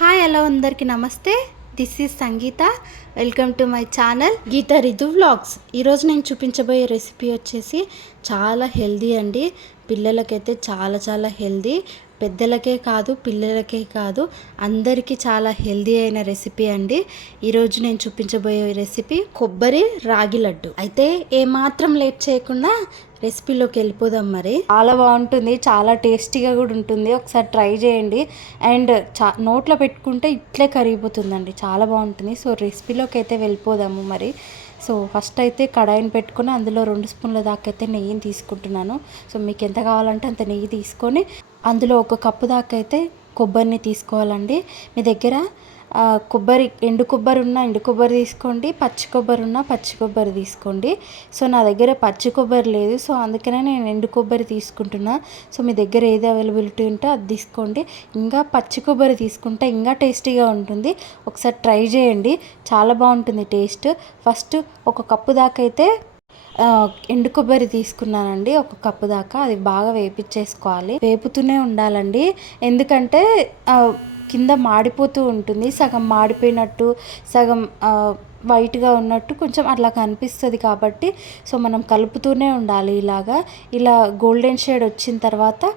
Hi hello అందరికీ నమస్తే. This is Sangeetha. Welcome to my channel Geetha Ridhu vlogs. ఈరోజు నేను చూపించబోయే రెసిపీ వచ్చేసి చాలా హెల్దీ అండి. పిల్లలకైతే చాలా చాలా హెల్దీ, పెద్దలకే కాదు పిల్లలకే కాదు అందరికీ చాలా హెల్దీ అయిన రెసిపీ అండి. ఈరోజు నేను చూపించబోయే రెసిపీ కొబ్బరి రాగి లడ్డు. అయితే ఏమాత్రం లేట్ చేయకుండా రెసిపీలోకి వెళ్ళిపోదాం. మరి చాలా బాగుంటుంది, చాలా టేస్టీగా కూడా ఉంటుంది. ఒకసారి ట్రై చేయండి. అండ్ నోట్లో పెట్టుకుంటే ఇట్లే కరిగిపోతుందండి, చాలా బాగుంటుంది. సో రెసిపీలోకి అయితే వెళ్ళిపోదాము. మరి సో ఫస్ట్ అయితే కడాయిని పెట్టుకొని అందులో 2 స్పూన్ల దాకా అయితే నెయ్యిని తీసుకుంటున్నాను. సో మీకు ఎంత కావాలంటే అంత నెయ్యి తీసుకొని అందులో 1 కప్పు దాకా అయితే కొబ్బరిని తీసుకోవాలండి. మీ దగ్గర కొబ్బరి ఎండు కొబ్బరి ఉన్న ఎండు కొబ్బరి తీసుకోండి, పచ్చి కొబ్బరి ఉన్న పచ్చి కొబ్బరి తీసుకోండి. సో నా దగ్గర పచ్చి కొబ్బరి లేదు, సో అందుకనే నేను ఎండు కొబ్బరి తీసుకుంటున్నా. సో మీ దగ్గర ఏది అవైలబిలిటీ ఉంటే అది తీసుకోండి. ఇంకా పచ్చి కొబ్బరి తీసుకుంటే ఇంకా టేస్టీగా ఉంటుంది. ఒకసారి ట్రై చేయండి, చాలా బాగుంటుంది టేస్ట్. ఫస్ట్ 1 కప్పు దాకా అయితే ఎండు కొబ్బరి తీసుకున్నానండి. 1 కప్పు దాకా అది బాగా వేపించేసుకోవాలి. వేపుతూనే ఉండాలండి, ఎందుకంటే కింద మాడిపోతూ ఉంటుంది. సగం మాడిపోయినట్టు, సగం వైట్గా ఉన్నట్టు కొంచెం అట్లా కనిపిస్తుంది. కాబట్టి సో మనం కలుపుతూనే ఉండాలి. ఇలా గోల్డెన్ షేడ్ వచ్చిన తర్వాత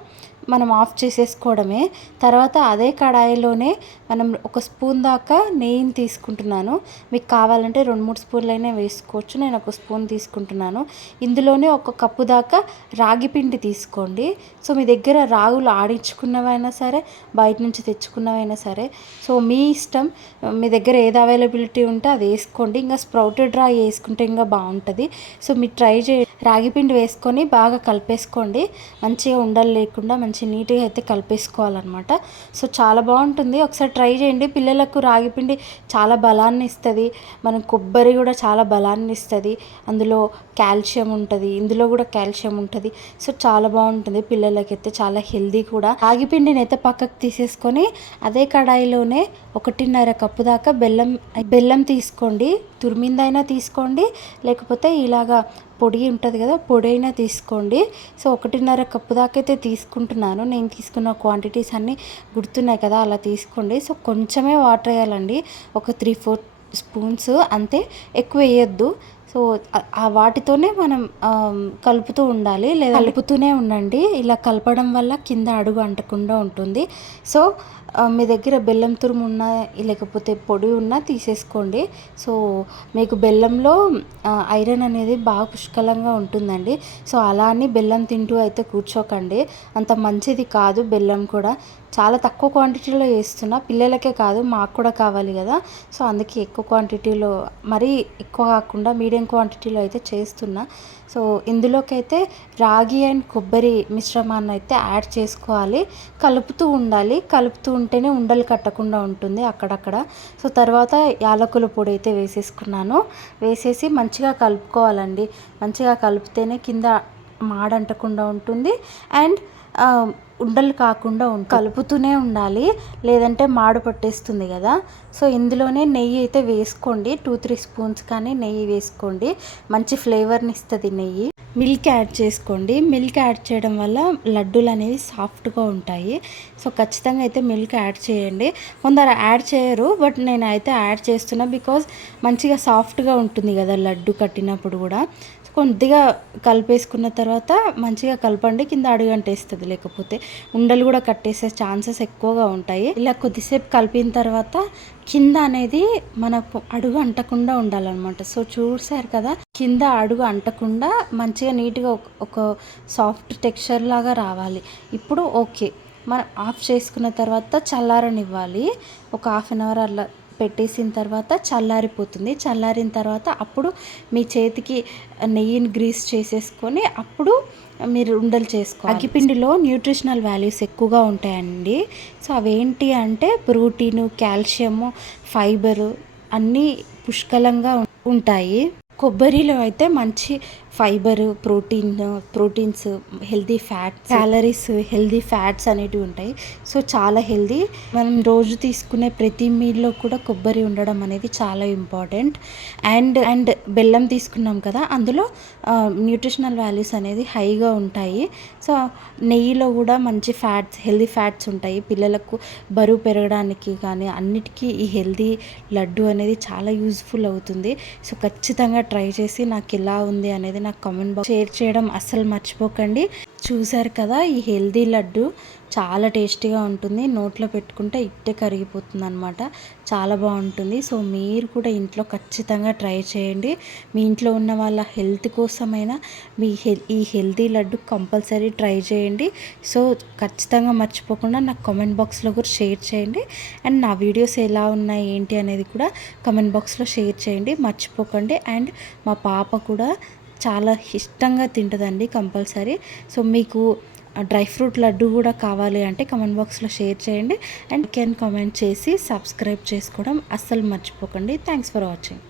మనం ఆఫ్ చేసేసుకోవడమే. తర్వాత అదే కడాయిలోనే మనం 1 స్పూన్ దాకా నెయ్యిని తీసుకుంటున్నాను. మీకు కావాలంటే 2-3 స్పూన్లైనా వేసుకోవచ్చు. నేను 1 స్పూన్ తీసుకుంటున్నాను. ఇందులోనే 1 కప్పు దాకా రాగి పిండి తీసుకోండి. సో మీ దగ్గర రాగులు ఆడించుకున్నవైనా సరే, బయట నుంచి తెచ్చుకున్నవైనా సరే, సో మీ ఇష్టం. మీ దగ్గర ఏది అవైలబిలిటీ ఉంటే అది వేసుకోండి. ఇంకా స్ప్రౌటెడ్ రాగి వేసుకుంటే ఇంకా బాగుంటుంది. సో మీరు ట్రై చేయండి. రాగి పిండి వేసుకొని బాగా కలిపేసుకోండి. మంచిగా ఉండలు లేకుండా మంచి నీట్గా అయితే కలిపేసుకోవాలన్నమాట. సో చాలా బాగుంటుంది, ఒకసారి ట్రై చేయండి. పిల్లలకు రాగి పిండి చాలా బలాన్ని ఇస్తుంది, మన కొబ్బరి కూడా చాలా బలాన్ని ఇస్తుంది. అందులో కాల్షియం ఉంటుంది, ఇందులో కూడా కాల్షియం ఉంటుంది. సో చాలా బాగుంటుంది, పిల్లలకైతే చాలా హెల్దీ కూడా. రాగి పిండిని అయితే పక్కకు తీసేసుకొని అదే కడాయిలోనే 1.5 కప్పు దాకా బెల్లం తీసుకోండి. తురిమిందైనా తీసుకోండి, లేకపోతే ఇలాగా పొడి ఉంటుంది కదా, పొడి అయినా తీసుకోండి. సో 1.5 కప్పు దాకా అయితే తీసుకుంటున్నాను. నేను తీసుకున్న క్వాంటిటీస్ అన్నీ గుర్తున్నాయి కదా, అలా తీసుకోండి. సో కొంచెమే వాటర్ వేయాలండి, ఒక 3-4 స్పూన్స్ అంతే, ఎక్కువ వేయొద్దు. సో ఆ వాటితోనే మనం కలుపుతూ ఉండాలి, లేదా కలుపుతూనే ఉండండి. ఇలా కలపడం వల్ల కింద అడుగు అంటకుండా ఉంటుంది. సో మీ దగ్గర బెల్లం తురుము ఉన్నా లేకపోతే పొడి ఉన్నా తీసేసుకోండి. సో మీకు బెల్లంలో ఐరన్ అనేది బాగా పుష్కలంగా ఉంటుందండి. సో అలా అని బెల్లం తింటూ అయితే కూర్చోకండి, అంత మంచిది కాదు. బెల్లం కూడా చాలా తక్కువ క్వాంటిటీలో వేస్తున్నా, పిల్లలకే కాదు మాకు కూడా కావాలి కదా. సో అందుకే ఎక్కువ క్వాంటిటీలో, మరీ ఎక్కువ కాకుండా మీడియం క్వాంటిటీలో అయితే చేస్తున్నా. సో ఇందులోకి అయితే రాగి అండ్ కొబ్బరి మిశ్రమాన్ని అయితే యాడ్ చేసుకోవాలి. కలుపుతూ ఉండాలి, కలుపుతూ ఉంటేనే ఉండలు కట్టకుండా ఉంటుంది అక్కడక్కడ. సో తర్వాత యాలకుల పొడి అయితే వేసేసుకున్నాను. వేసేసి మంచిగా కలుపుకోవాలండి. మంచిగా కలిపితేనే కింద మాడంటకుండా ఉంటుంది అండ్ ఉండలు కాకుండా కలుపుతూనే ఉండాలి, లేదంటే మాడు పట్టేస్తుంది కదా. సో ఇందులోనే నెయ్యి అయితే వేసుకోండి, 2-3 స్పూన్స్ కానీ నెయ్యి వేసుకోండి, మంచి ఫ్లేవర్ని ఇస్తుంది నెయ్యి. మిల్క్ యాడ్ చేసుకోండి. మిల్క్ యాడ్ చేయడం వల్ల లడ్డూలు అనేవి సాఫ్ట్గా ఉంటాయి. సో ఖచ్చితంగా అయితే మిల్క్ యాడ్ చేయండి. కొందరు యాడ్ చేయరు, బట్ నేను అయితే యాడ్ చేస్తున్నా, బికాజ్ మంచిగా సాఫ్ట్గా ఉంటుంది కదా లడ్డు కట్టినప్పుడు కూడా. కొద్దిగా కలిపేసుకున్న తర్వాత మంచిగా కలపండి, కింద అడుగంటేస్తుంది, లేకపోతే ఉండలు కూడా కట్టేసే ఛాన్సెస్ ఎక్కువగా ఉంటాయి. ఇలా కొద్దిసేపు కలిపిన తర్వాత కింద అనేది మనకు అడుగు అంటకుండా ఉండాలన్నమాట. సో చూసారు కదా, కింద అడుగు అంటకుండా మంచిగా నీట్గా ఒక సాఫ్ట్ టెక్స్చర్ లాగా రావాలి. ఇప్పుడు ఓకే, మనం ఆఫ్ చేసుకున్న తర్వాత చల్లారనివ్వాలి. ఒక 1/2 అవర్ అలా పెట్టేసిన తర్వాత చల్లారిపోతుంది. చల్లారిన తర్వాత అప్పుడు మీ చేతికి నెయ్యిని గ్రీస్ చేసేసుకొని అప్పుడు మీరు ఉండలు చేసుకోవాలి. అగ్గిపిండిలో న్యూట్రిషనల్ వాల్యూస్ ఎక్కువగా ఉంటాయండి. సో అవేంటి అంటే ప్రోటీను, కాల్షియము, ఫైబరు అన్నీ పుష్కలంగా ఉంటాయి. కొబ్బరిలో అయితే మంచి fibre, proteins, healthy fats, calories, healthy fats అనేటివి ఉంటాయి. సో చాలా హెల్దీ. మనం రోజు తీసుకునే ప్రతి మీల్లో కూడా కొబ్బరి ఉండడం అనేది చాలా ఇంపార్టెంట్. అండ్ బెల్లం తీసుకున్నాం కదా, అందులో న్యూట్రిషనల్ వాల్యూస్ అనేది హైగా ఉంటాయి. సో నెయ్యిలో కూడా మంచి ఫ్యాట్స్, హెల్దీ ఫ్యాట్స్ ఉంటాయి. పిల్లలకు బరువు పెరగడానికి కానీ అన్నిటికీ ఈ హెల్దీ లడ్డు అనేది చాలా యూజ్ఫుల్ అవుతుంది. సో ఖచ్చితంగా ట్రై చేసి నాకు ఎలా ఉంది అనేది నాకు కామెంట్ బాక్స్ షేర్ చేయడం అస్సలు మర్చిపోకండి. చూసారు కదా, ఈ హెల్దీ లడ్డు చాలా టేస్టీగా ఉంటుంది. నోట్లో పెట్టుకుంటే ఇట్టే కరిగిపోతుంది అనమాట. చాలా బాగుంటుంది. సో మీరు కూడా ఇంట్లో ఖచ్చితంగా ట్రై చేయండి. మీ ఇంట్లో ఉన్న వాళ్ళ హెల్త్ కోసమైనా ఈ హెల్దీ లడ్డు కంపల్సరీ ట్రై చేయండి. సో ఖచ్చితంగా మర్చిపోకుండా నాకు కామెంట్ బాక్స్లో కూడా షేర్ చేయండి. అండ్ నా వీడియోస్ ఎలా ఉన్నాయి ఏంటి అనేది కూడా కామెంట్ బాక్స్లో షేర్ చేయండి, మర్చిపోకండి. అండ్ మా పాప కూడా చాలా ఇష్టంగా తింటుందండి కంపల్సరీ. సో మీకు డ్రై ఫ్రూట్ లడ్డు కూడా కావాలి అంటే కామెంట్ బాక్స్లో షేర్ చేయండి. అండ్ కామెంట్ చేసి సబ్స్క్రైబ్ చేసుకోవడం అస్సలు మర్చిపోకండి. Thanks for watching.